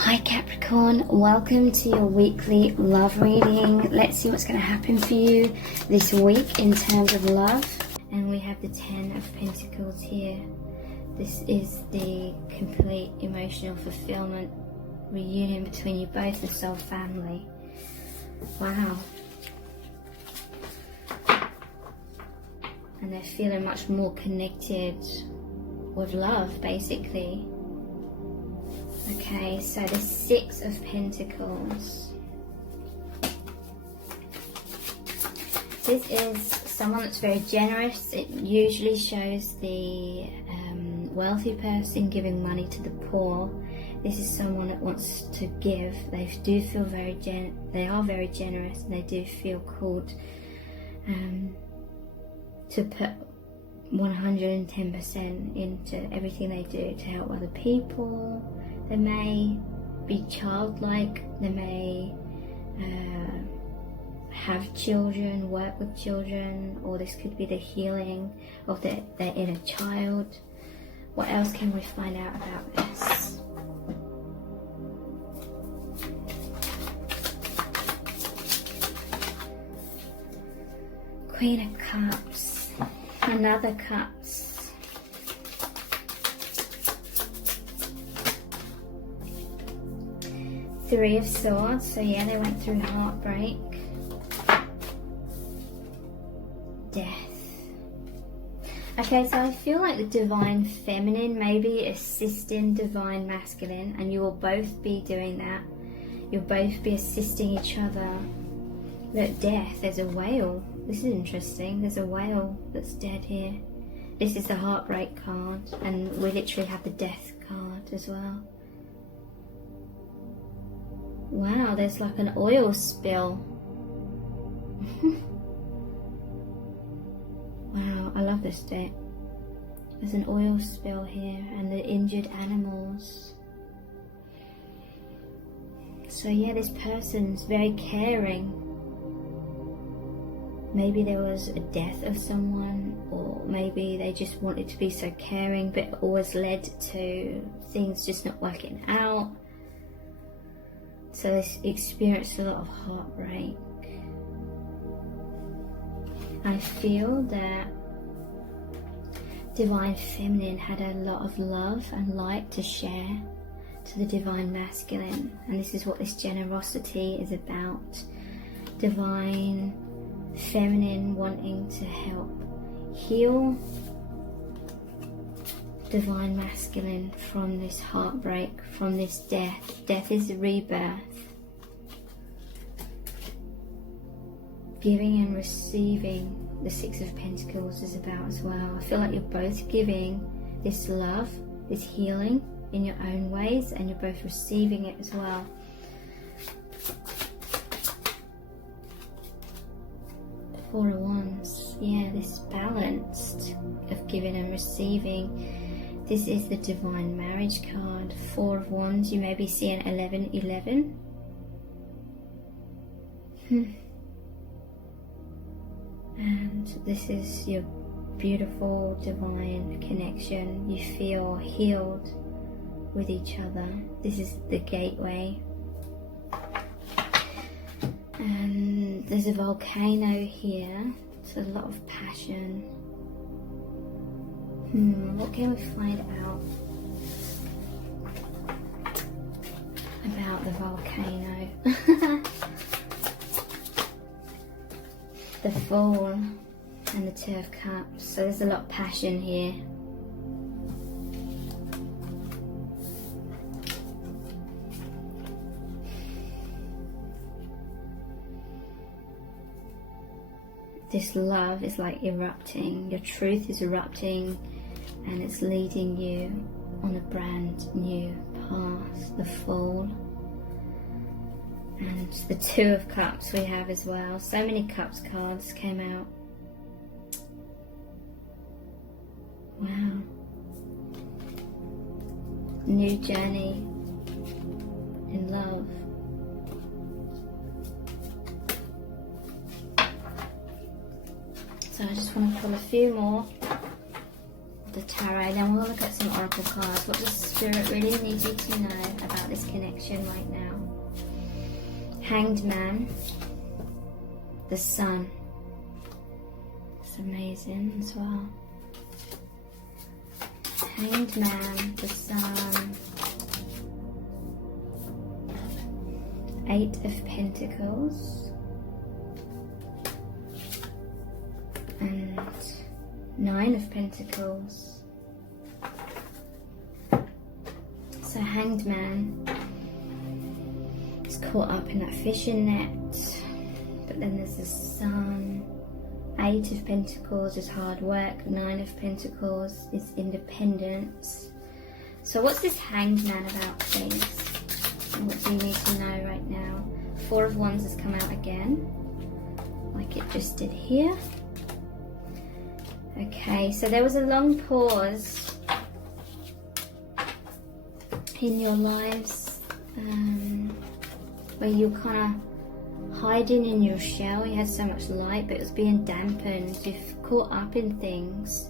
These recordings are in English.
Hi Capricorn, welcome to your weekly love reading. Let's see what's going to happen for you this week in terms of love. And we have the 10 of Pentacles here. This is the complete emotional fulfillment, reunion between you both, the soul family. Wow. And they're feeling much more connected with love, basically. Okay, so the 6 of Pentacles. This is someone that's very generous. It usually shows the wealthy person giving money to the poor. This is someone that wants to give. They do feel they are very generous, and they do feel called to put 110% into everything they do to help other people. They may be childlike, they may have children, work with children, or this could be the healing of their inner child. What else can we find out about this? Queen of Cups, another Cups. Three of Swords, so yeah, they went through heartbreak. Death. Okay, so I feel like the Divine Feminine may be assisting Divine Masculine, and you will both be doing that. You'll both be assisting each other. Look, Death, there's a whale. This is interesting. There's a whale that's dead here. This is the Heartbreak card, and we literally have the Death card as well. Wow, there's like an oil spill. Wow, I love this deck. There's an oil spill here and the injured animals. So yeah, this person's very caring. Maybe there was a death of someone, or maybe they just wanted to be so caring, but it always led to things just not working out. So they experienced a lot of heartbreak. I feel that Divine Feminine had a lot of love and light to share to the Divine Masculine. And this is what this generosity is about. Divine Feminine wanting to help heal Divine Masculine from this heartbreak, from this death. Death is rebirth. Giving and receiving, the 6 of Pentacles is about as well. I feel like you're both giving this love, this healing in your own ways, and you're both receiving it as well. Four of Wands, yeah, this balanced of giving and receiving. This is the Divine Marriage card. 4 of Wands, you may be seeing 1111. And this is your beautiful divine connection. You feel healed with each other. This is the gateway. And there's a volcano here. So a lot of passion. What can we find out about the volcano? The Fool and the 2 of Cups. So there's a lot of passion here. This love is like erupting. Your truth is erupting, and it's leading you on a brand new path. The Fool. And the 2 of Cups we have as well. So many Cups cards came out. Wow. New journey in love. So I just want to pull a few more of the tarot, then we'll look at some oracle cards. What does Spirit really need you to know about this connection? connection right now. Hanged Man, the Sun. It's amazing as well. Hanged Man, the Sun. 8 of Pentacles. And 9 of Pentacles. So Hanged Man is caught up in that fishing net, but then there's the Sun. 8 of Pentacles is hard work. 9 of Pentacles is independence. So what's this Hanged Man about, please? What do you need to know right now? 4 of Wands has come out again, like it just did here. Okay, so there was a long pause in your lives where you kind of hiding in your shell. You had so much light, but it was being dampened. You've caught up in things.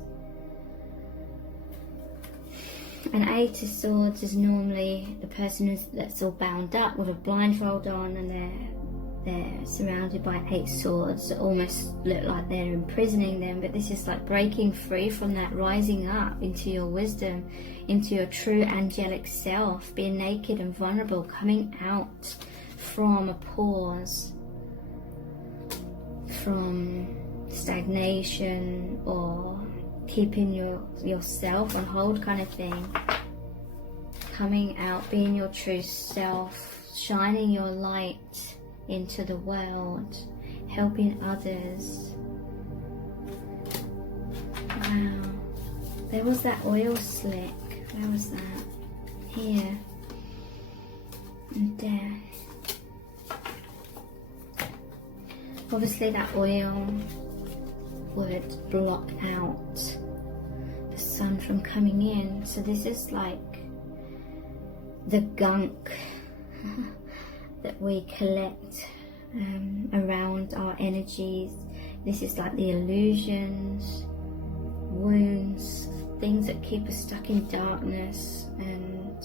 An 8 of Swords is normally the person that's all bound up with a blindfold on, and they're surrounded by 8 swords that almost look like they're imprisoning them. But this is like breaking free from that, rising up into your wisdom, into your true angelic self, being naked and vulnerable, coming out from a pause, from stagnation or keeping yourself on hold kind of thing. Coming out, being your true self, shining your light into the world, helping others. Wow. There was that oil slick. Where was that? Here. And there. Obviously that oil would block out the sun from coming in. So this is like the gunk that we collect around our energies. This is like the illusions, wounds, things that keep us stuck in darkness and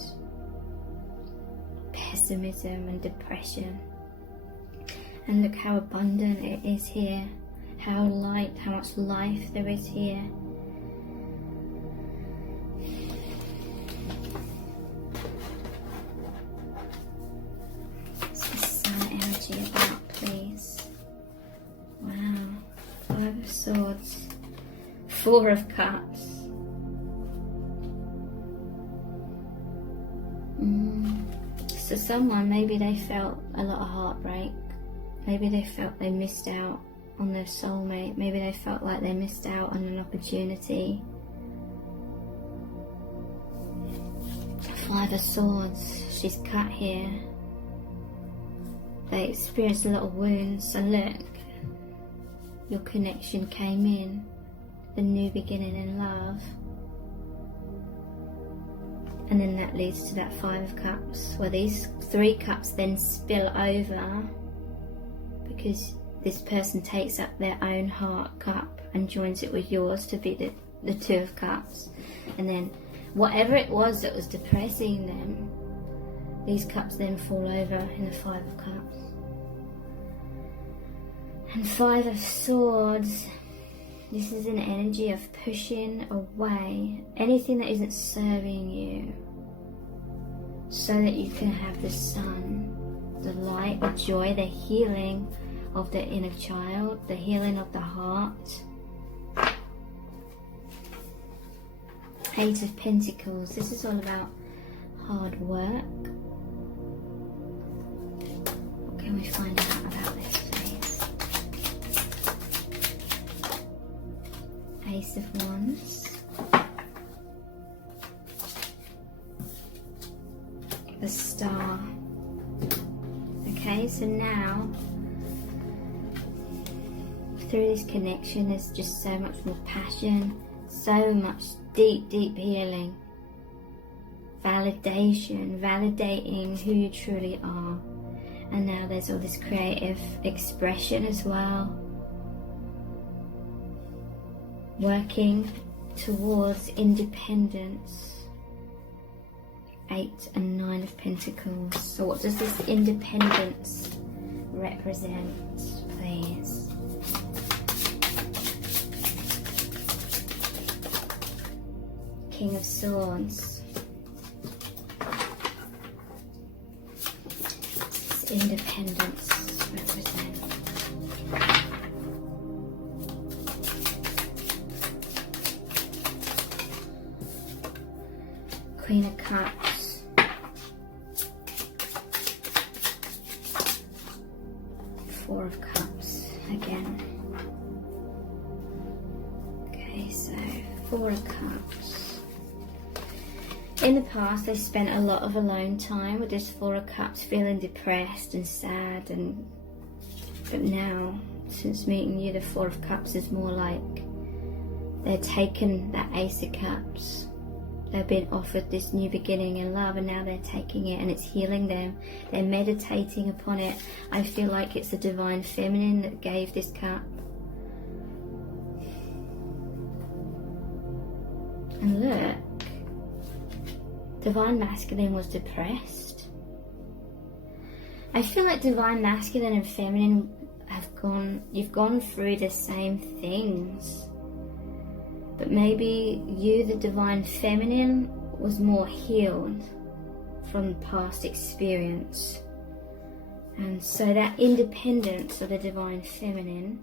pessimism and depression. And look how abundant it is here, how light, how much life there is here. What's the Sun energy about, please? Wow. 5 of Swords, 4 of Cups. So someone, maybe they felt a lot of heartbreak. Maybe they felt they missed out on their soulmate. Maybe they felt like they missed out on an opportunity. 5 of Swords, she's cut here. They experienced a lot of wounds, and look, your connection came in, the new beginning in love. And then that leads to that 5 of Cups, where these 3 cups then spill over because this person takes up their own heart cup and joins it with yours to be the 2 of Cups. And then whatever it was that was depressing them, these cups then fall over in the 5 of Cups. And 5 of Swords, this is an energy of pushing away anything that isn't serving you so that you can have the sun, the light, the joy, the healing of the inner child, the healing of the heart. 8 of Pentacles, this is all about hard work. What can we find out about this, please? Ace of Wands. The Star. Okay, so now through this connection there's just so much more passion, so much deep healing, validation, validating who you truly are. And now there's all this creative expression as well, working towards independence, 8 and 9 of Pentacles. So what does this independence represent, please? King of Swords. This independence represent. Queen of Cups. Four of Cups again. Okay, so Four of Cups. In the past, they spent a lot of alone time with this Four of Cups, feeling depressed and sad, but now, since meeting you, the Four of Cups is more like they're taking that Ace of Cups. They've been offered this new beginning in love, and now they're taking it and it's healing them. They're meditating upon it. I feel like it's the divine feminine that gave this cup. And look, divine masculine was depressed. I feel like divine masculine and feminine you've gone through the same things. But maybe you, the divine feminine, was more healed from past experience. And so that independence of the divine feminine,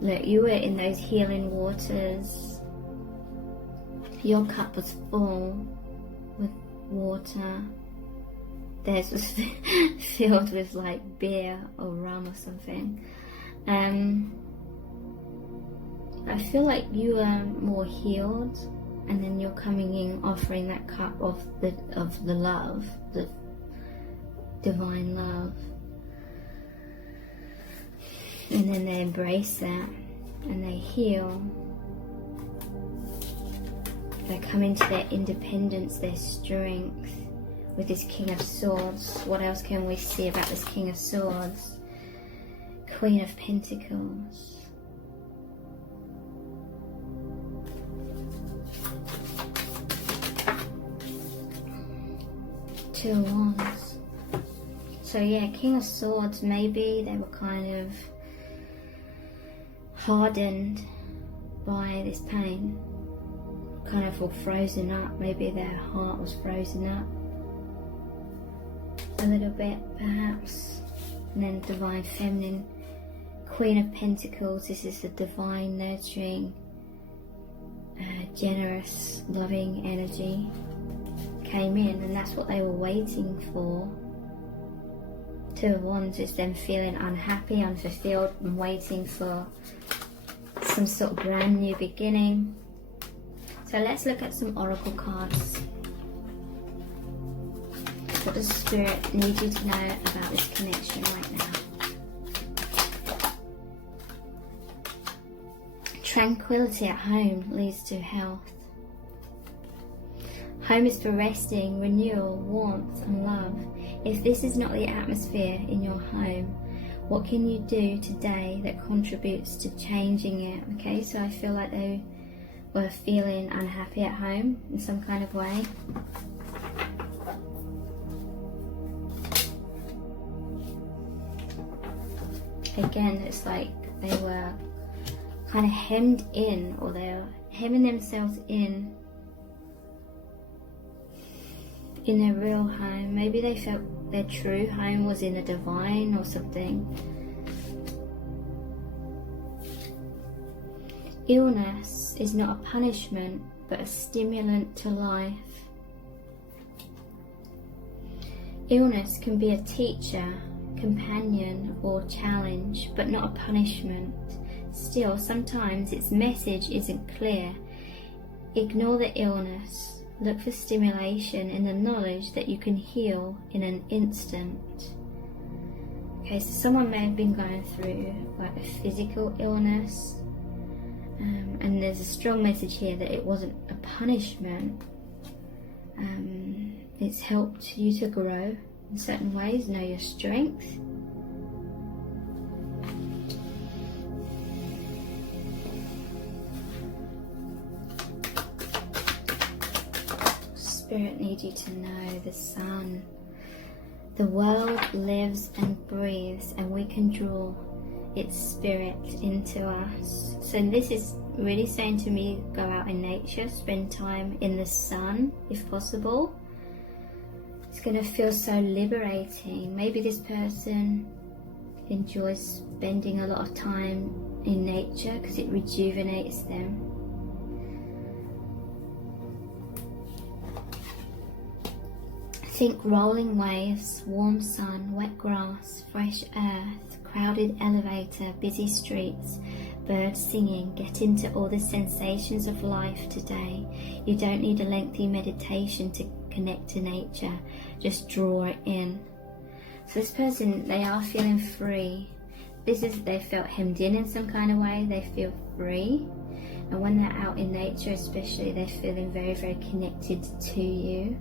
look, you were in those healing waters. Your cup was full with water. Theirs was filled with like beer or rum or something. I feel like you are more healed, and then you're coming in offering that cup of the love, the divine love, and then they embrace that and they heal. They come into their independence, their strength with this King of Swords. What else can we see about this King of Swords? Queen of Pentacles. Two of Wands. So yeah, King of Swords, maybe they were kind of hardened by this pain, kind of all frozen up. Maybe their heart was frozen up a little bit, perhaps. And then divine feminine, Queen of Pentacles. This is the divine, nurturing, generous, loving energy came in, and that's what they were waiting for. Two of Wands is them feeling unhappy, unfulfilled, and waiting for some sort of brand new beginning. So let's look at some oracle cards. What does Spirit need you to know about this connection right now? Tranquility at home leads to health. Home is for resting, renewal, warmth and love. If this is not the atmosphere in your home, what can you do today that contributes to changing it? Okay, so I feel like they were feeling unhappy at home in some kind of way. Again, it's like they were kind of hemmed in, or they were hemming themselves in their real home. Maybe they felt their true home was in the divine or something. Illness is not a punishment, but a stimulant to life. Illness can be a teacher, companion or challenge, but not a punishment. Still, sometimes its message isn't clear. Ignore the illness. Look for stimulation in the knowledge that you can heal in an instant. Okay, so someone may have been going through like a physical illness, and there's a strong message here that it wasn't a punishment. It's helped you to grow in certain ways, know your strength. Spirit need you to know the sun. The world lives and breathes, and we can draw its spirit into us. So this is really saying to me, go out in nature, spend time in the sun if possible. It's going to feel so liberating. Maybe this person enjoys spending a lot of time in nature because it rejuvenates them. Think rolling waves, warm sun, wet grass, fresh earth, crowded elevator, busy streets, birds singing. Get into all the sensations of life today. You don't need a lengthy meditation to connect to nature. Just draw it in. So this person, they are feeling free. They felt hemmed in some kind of way. They feel free. And when they're out in nature especially, they're feeling very, very connected to you.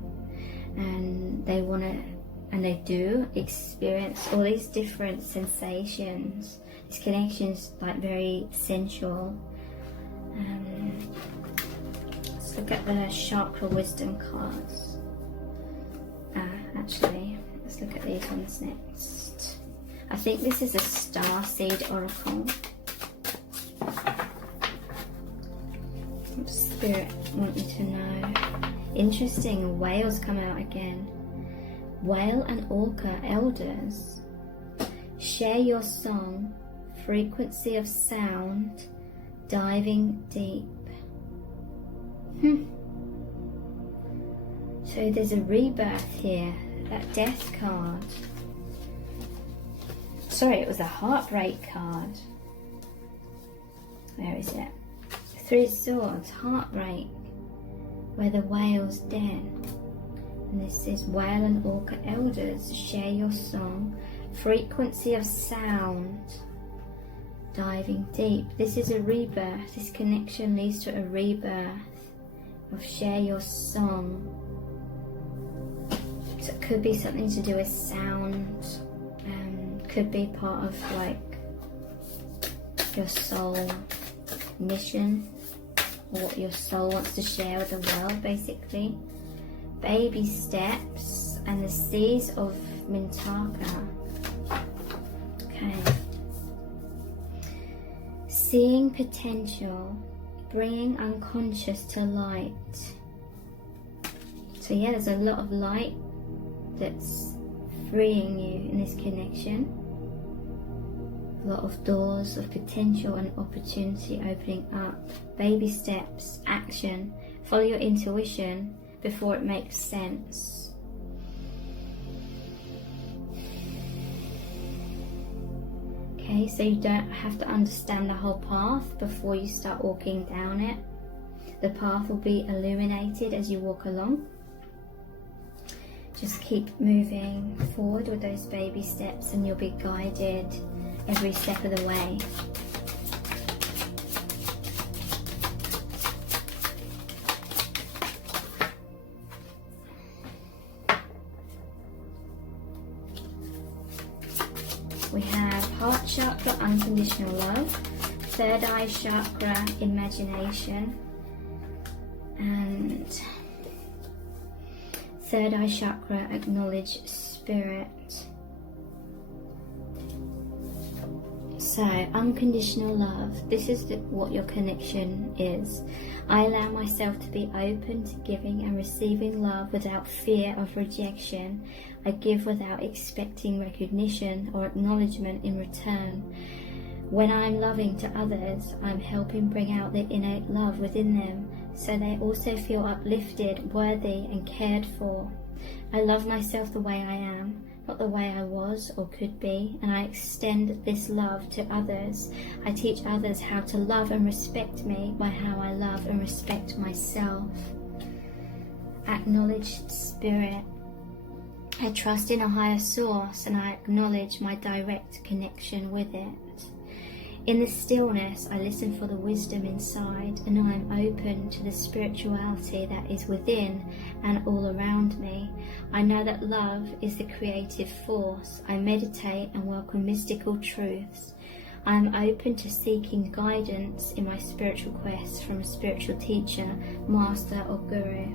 And they want to, and they do experience all these different sensations. This connection's like very sensual. Let's look at the chakra wisdom cards. Actually, let's look at these ones next. I think this is a star seed oracle. What does Spirit want you to know? Interesting, whales come out again. Whale and orca elders. Share your song, frequency of sound, diving deep. So there's a rebirth here, that death card. Sorry, it was a heartbreak card. Where is it? Three of Swords, heartbreak, where the whale's dead. And this says, whale and orca elders, share your song, frequency of sound, diving deep. This is a rebirth. This connection leads to a rebirth of share your song. So it could be something to do with sound, could be part of like your soul mission, or what your soul wants to share with the world, basically. Baby steps and the seas of Mintaka. Okay. Seeing potential, bringing unconscious to light. So yeah, there's a lot of light that's freeing you in this connection. A lot of doors of potential and opportunity opening up. Baby steps, action. Follow your intuition before it makes sense. Okay, so you don't have to understand the whole path before you start walking down it. The path will be illuminated as you walk along. Just keep moving forward with those baby steps and you'll be guided every step of the way. We have heart chakra, unconditional love, third eye chakra, imagination, and third eye chakra, acknowledge spirit. So, unconditional love, this is what your connection is. I allow myself to be open to giving and receiving love without fear of rejection. I give without expecting recognition or acknowledgement in return. When I'm loving to others, I'm helping bring out the innate love within them, so they also feel uplifted, worthy and cared for. I love myself the way I am, not the way I was or could be, and I extend this love to others. I teach others how to love and respect me by how I love and respect myself. Acknowledge spirit. I trust in a higher source and I acknowledge my direct connection with it. In the stillness, I listen for the wisdom inside, and I am open to the spirituality that is within and all around me. I know that love is the creative force. I meditate and welcome mystical truths. I am open to seeking guidance in my spiritual quest from a spiritual teacher, master or guru.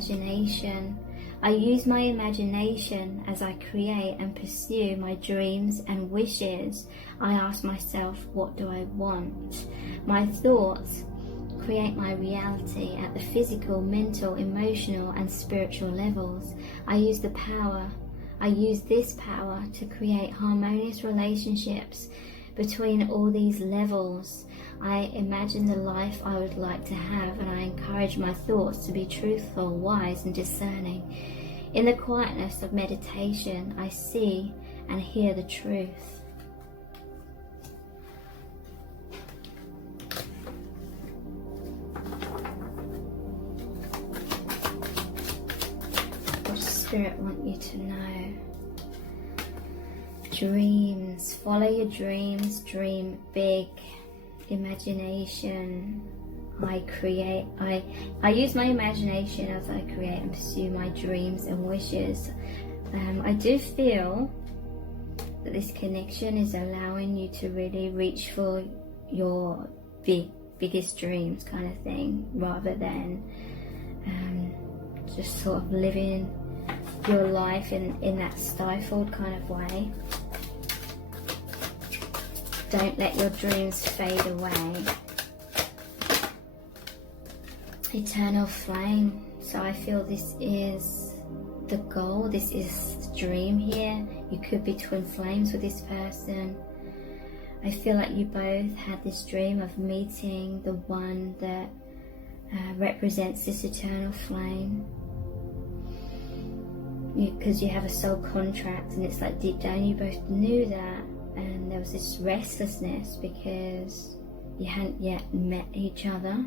imagination. I use my imagination as I create and pursue my dreams and wishes. I ask myself, what do I want? My thoughts create my reality at the physical, mental, emotional and spiritual levels. I use this power to create harmonious relationships between all these levels. I imagine the life I would like to have, and I encourage my thoughts to be truthful, wise and discerning. In the quietness of meditation, I see and hear the truth. What does Spirit want you to know? Dreams. Follow your dreams. Dream big. Imagination. I use my imagination as I create and pursue my dreams and wishes. I do feel that this connection is allowing you to really reach for your biggest dreams kind of thing, rather than just sort of living your life in that stifled kind of way. Don't let your dreams fade away. Eternal flame. So I feel this is the goal. This is the dream here. You could be twin flames with this person. I feel like you both had this dream of meeting the one that represents this eternal flame. Because you have a soul contract, and it's like deep down you both knew that. And there was this restlessness because you hadn't yet met each other.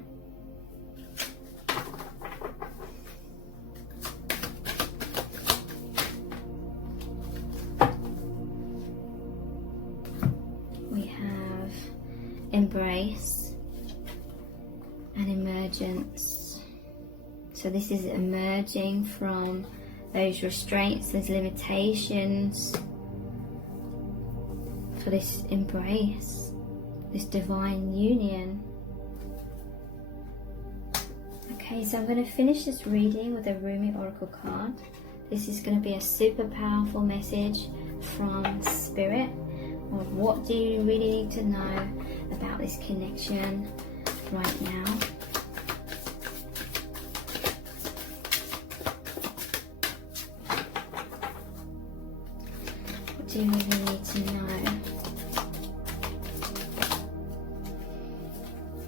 We have embrace and emergence. So this is emerging from those restraints, those limitations, for this embrace, this divine union. Okay, so I'm going to finish this reading with a Rumi Oracle card. This is going to be a super powerful message from Spirit of what do you really need to know about this connection right now. What do you really need to know?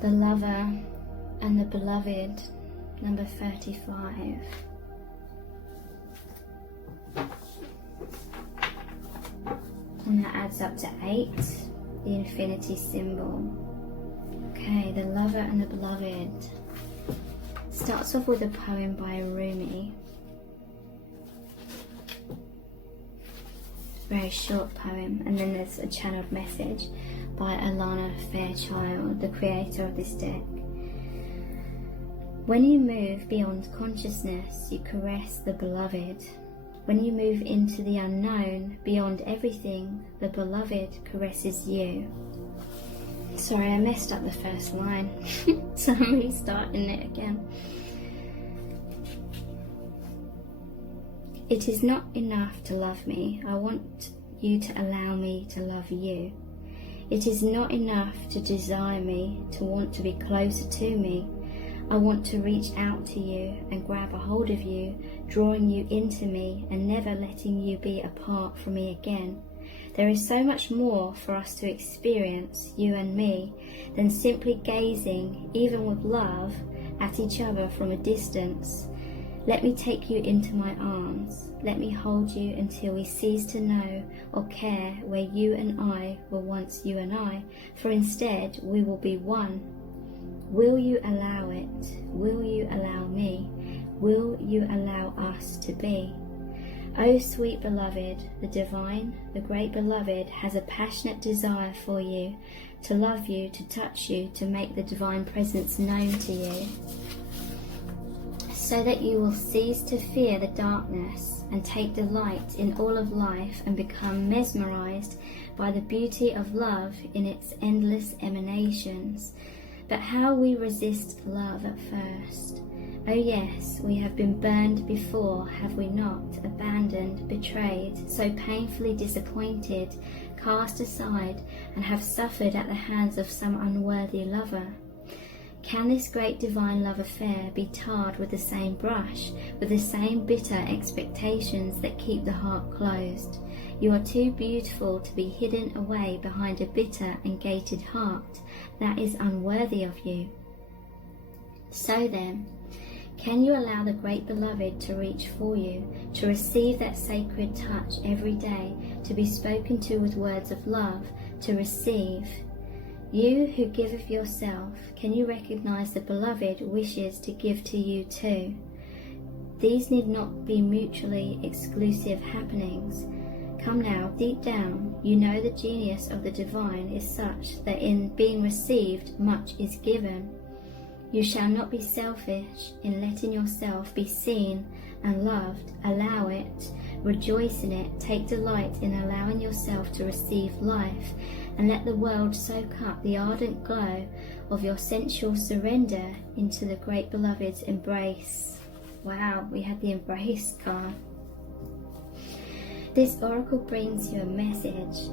The lover and the beloved, number 35. And that adds up to 8, the infinity symbol. Okay, the lover and the beloved. Starts off with a poem by Rumi. Very short poem, and then there's a channeled message by Alana Fairchild, the creator of this deck. When you move beyond consciousness, you caress the beloved. When you move into the unknown, beyond everything, the beloved caresses you. Sorry, I messed up the first line, so I'm restarting it again. It is not enough to love me. I want you to allow me to love you. It is not enough to desire me, to want to be closer to me. I want to reach out to you and grab a hold of you, drawing you into me and never letting you be apart from me again. There is so much more for us to experience, you and me, than simply gazing, even with love, at each other from a distance. Let me take you into my arms. Let me hold you until we cease to know or care where you and I were once you and I, for instead we will be one. Will you allow it? Will you allow me? Will you allow us to be? Oh, sweet beloved, the divine, the great beloved has a passionate desire for you, to love you, to touch you, to make the divine presence known to you, so that you will cease to fear the darkness and take delight in all of life and become mesmerized by the beauty of love in its endless emanations. But how we resist love at first. Oh yes, we have been burned before, have we not? Abandoned, betrayed, so painfully disappointed, cast aside, and have suffered at the hands of some unworthy lover. Can this great divine love affair be tarred with the same brush, with the same bitter expectations that keep the heart closed? You are too beautiful to be hidden away behind a bitter and gated heart that is unworthy of you. So then, can you allow the great beloved to reach for you, to receive that sacred touch every day, to be spoken to with words of love, to receive? You who give of yourself, can you recognize the beloved wishes to give to you too? These need not be mutually exclusive happenings. Come now, deep down, you know the genius of the divine is such that in being received, much is given. You shall not be selfish in letting yourself be seen and loved. Allow it, rejoice in it, take delight in allowing yourself to receive life, and let the world soak up the ardent glow of your sensual surrender into the great beloved's embrace. Wow, we had the embrace card. This oracle brings you a message.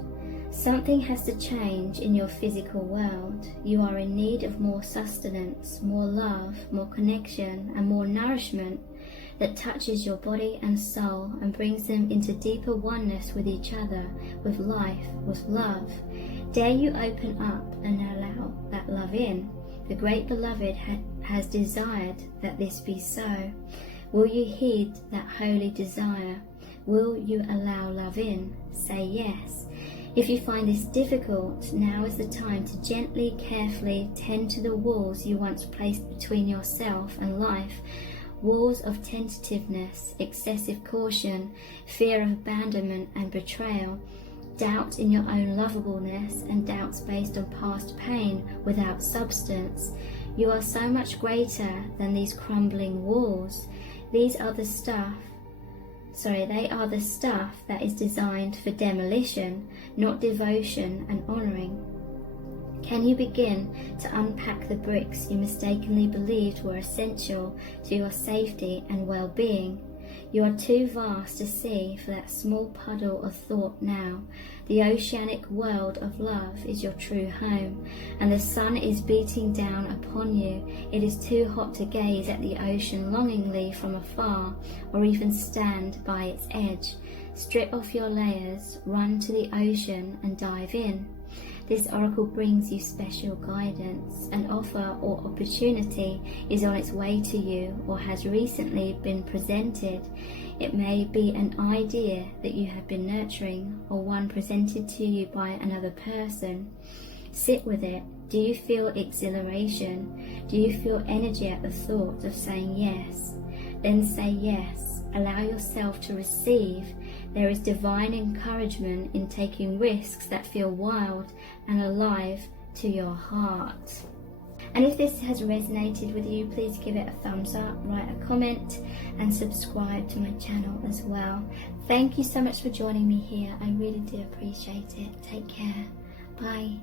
Something has to change in your physical world. You are in need of more sustenance, more love, more connection, and more nourishment that touches your body and soul and brings them into deeper oneness with each other, with life, with love. Dare you open up and allow that love in? The great beloved has desired that this be so. Will you heed that holy desire? Will you allow love in? Say yes. If you find this difficult, now is the time to gently, carefully tend to the walls you once placed between yourself and life. Walls of tentativeness, excessive caution, fear of abandonment and betrayal, doubt in your own lovableness, and doubts based on past pain without substance. You are so much greater than these crumbling walls. They are the stuff that is designed for demolition, not devotion and honouring. Can you begin to unpack the bricks you mistakenly believed were essential to your safety and well-being? You are too vast to see for that small puddle of thought now. The oceanic world of love is your true home, and the sun is beating down upon you. It is too hot to gaze at the ocean longingly from afar, or even stand by its edge. Strip off your layers, run to the ocean and dive in. This oracle brings you special guidance. An offer or opportunity is on its way to you or has recently been presented. It may be an idea that you have been nurturing or one presented to you by another person. Sit with it. Do you feel exhilaration? Do you feel energy at the thought of saying yes? Then say yes. Allow yourself to receive. There is divine encouragement in taking risks that feel wild and alive to your heart. And if this has resonated with you, please give it a thumbs up, write a comment, and subscribe to my channel as well. Thank you so much for joining me here. I really do appreciate it. Take care. Bye.